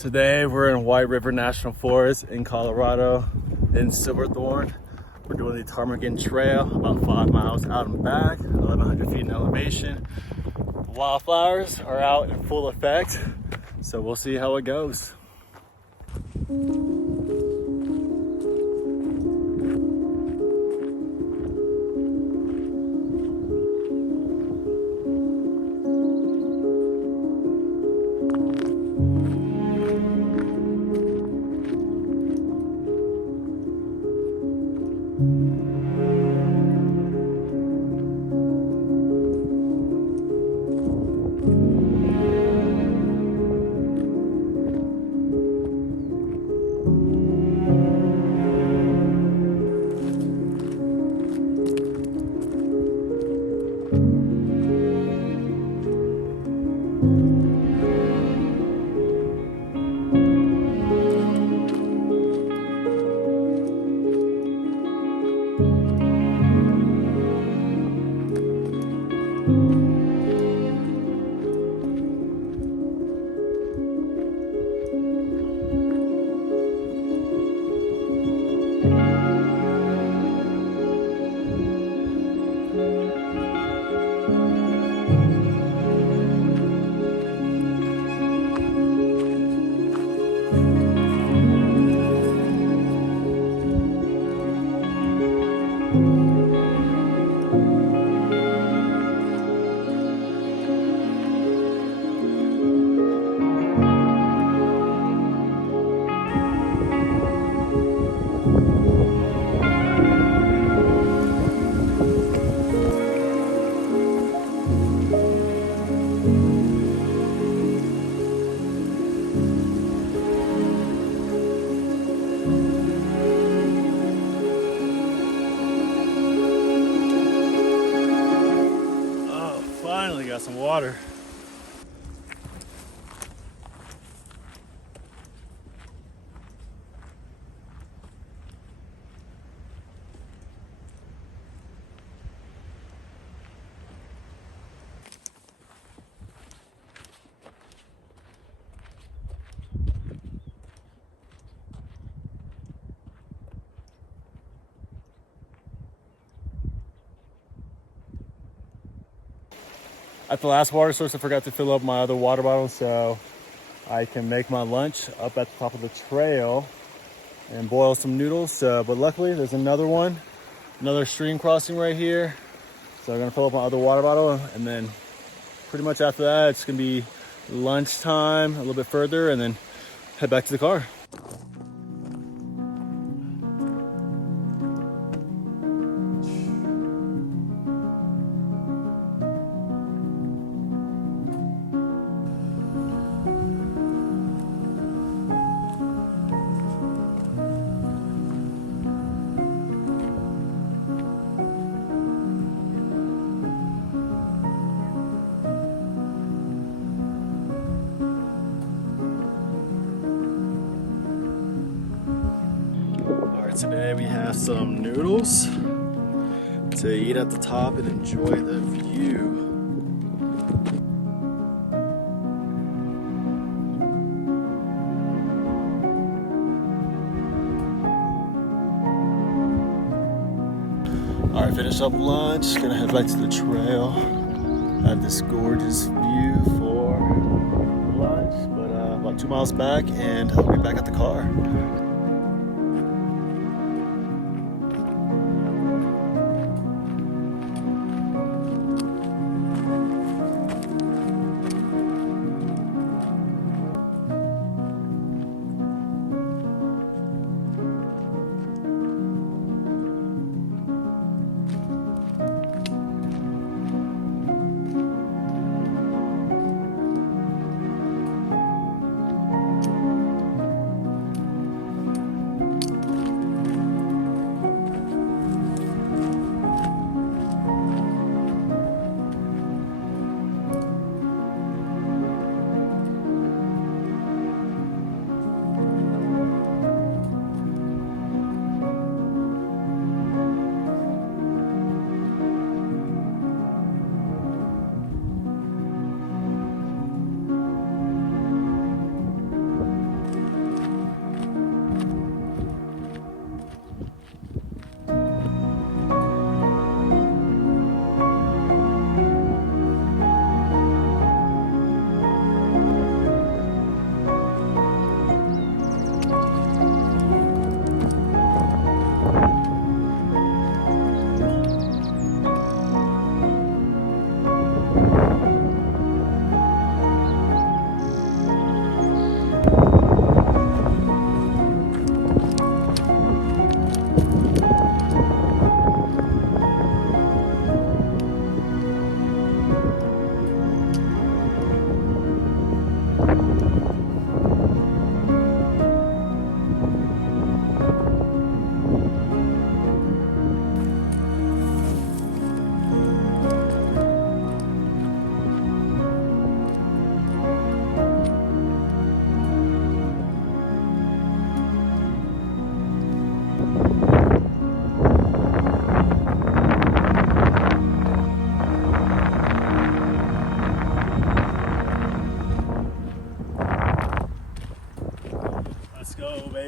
Today we're in White River National Forest in Colorado in Silverthorne. We're doing the Ptarmigan Trail, about 5 miles out and back, 1,100 feet in elevation. The wildflowers are out in full effect, so we'll see how it goes. Finally got some water. At the last water source, I forgot to fill up my other water bottle so I can make my lunch up at the top of the trail and boil some noodles. But luckily there's another stream crossing right here. So I'm gonna fill up my other water bottle, and then pretty much after that, it's gonna be lunchtime, a little bit further, and then head back to the car. Today we have some noodles to eat at the top and enjoy the view. All right, finish up lunch, gonna head back to the trail. Have this gorgeous view for lunch, but about 2 miles back, and I'll be back at the car.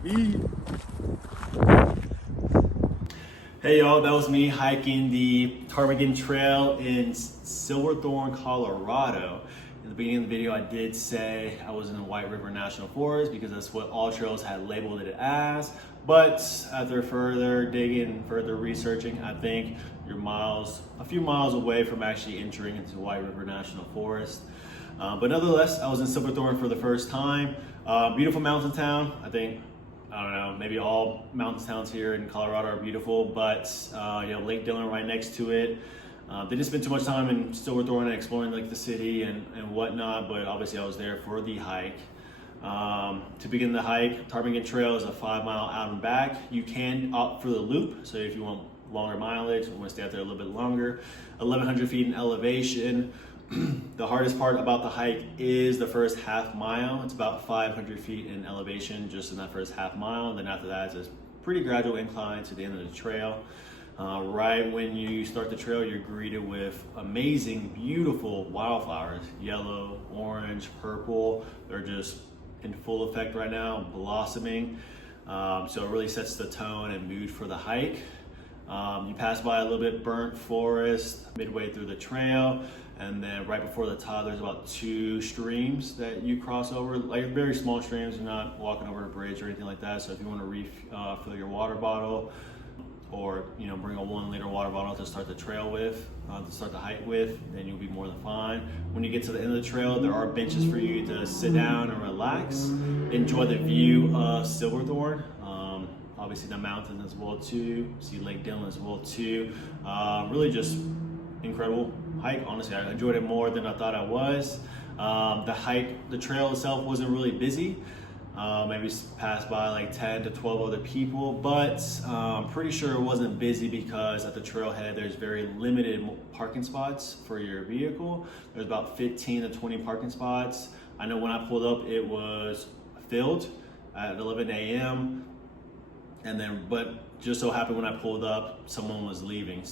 baby. Hey y'all, that was me hiking the Ptarmigan Trail in Silverthorne, Colorado. In the beginning of the video, I did say I was in the White River National Forest because that's what All Trails had labeled it as. But after further digging, further researching, I think you're a few miles away from actually entering into the White River National Forest. But nonetheless, I was in Silverthorne for the first time. Beautiful mountain town. I don't know, maybe all mountain towns here in Colorado are beautiful, but you know, Lake Dillon right next to it. Didn't spend too much time in Silverthorne and exploring like the city and whatnot, but obviously I was there for the hike. To begin the hike, Ptarmigan Trail is a 5-mile out and back. You can opt for the loop, so if you want longer mileage, want to stay out there a little bit longer. 1,100 feet in elevation. The hardest part about the hike is the first half mile. It's about 500 feet in elevation just in that first half mile. Then after that, it's a pretty gradual incline to the end of the trail. Right when you start the trail, you're greeted with amazing, beautiful wildflowers, yellow, orange, purple. They're just in full effect right now, blossoming. So it really sets the tone and mood for the hike. You pass by a little bit burnt forest midway through the trail, and then right before the top, there's about 2 streams that you cross over, like very small streams. You're not walking over a bridge or anything like that. So if you want to refill your water bottle, or bring a 1-liter water bottle to start the trail with, to start the hike with, then you'll be more than fine. When you get to the end of the trail, there are benches for you to sit down and relax, enjoy the view of Silverthorne. Obviously the mountain as well too, see Lake Dillon as well too. Really just incredible hike. Honestly, I enjoyed it more than I thought I was. The trail itself wasn't really busy. Maybe passed by like 10 to 12 other people, but pretty sure it wasn't busy because at the trailhead there's very limited parking spots for your vehicle. There's about 15 to 20 parking spots. I know when I pulled up it was filled at 11 a.m. But just so happened when I pulled up, someone was leaving.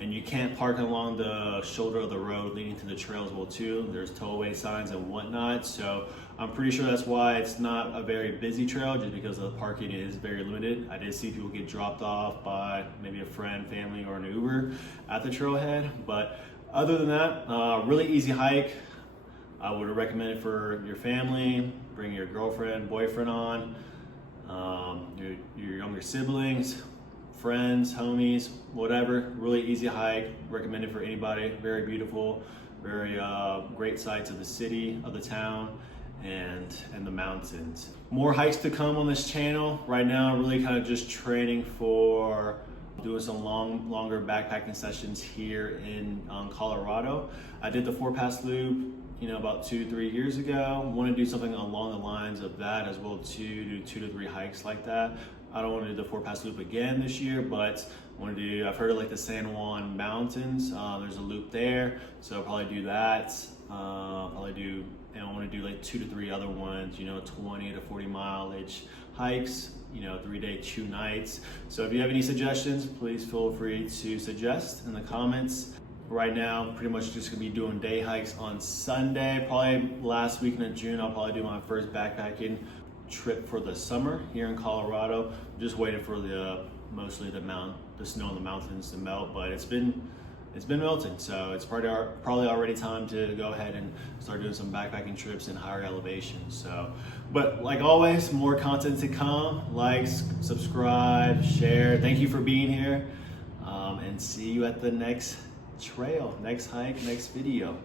And you can't park along the shoulder of the road leading to the trail as well too. There's tow-away signs and whatnot. So I'm pretty sure that's why it's not a very busy trail, just because the parking is very limited. I did see people get dropped off by maybe a friend, family, or an Uber at the trailhead. But other than that, really easy hike. I would recommend it for your family. Bring your girlfriend, boyfriend on, your younger siblings, friends, homies, whatever. Really easy hike, recommended for anybody. Very beautiful, very great sights of the city, of the town, and the mountains. More hikes to come on this channel. Right now, I'm really kind of just training for doing some longer backpacking sessions here in Colorado. I did the 4-pass loop about 2-3 years ago. Want to do something along the lines of that as well too, do 2 to 3 hikes like that. I don't want to do the 4-pass loop again this year, but I've heard of like the San Juan Mountains. There's a loop there, so I'll probably do that. And I want to do like 2 to 3 other ones, 20 to 40 mileage hikes, 3-day, 2 nights. So if you have any suggestions, please feel free to suggest in the comments. Right now, pretty much just gonna be doing day hikes on Sunday. Probably last weekend of June, I'll probably do my first backpacking trip for the summer here in Colorado. Just waiting for mostly the snow in the mountains to melt, but it's been melting, so it's probably already time to go ahead and start doing some backpacking trips in higher elevations. So, but like always, more content to come. Like, subscribe, share. Thank you for being here, and see you at the next trail, next hike, next video.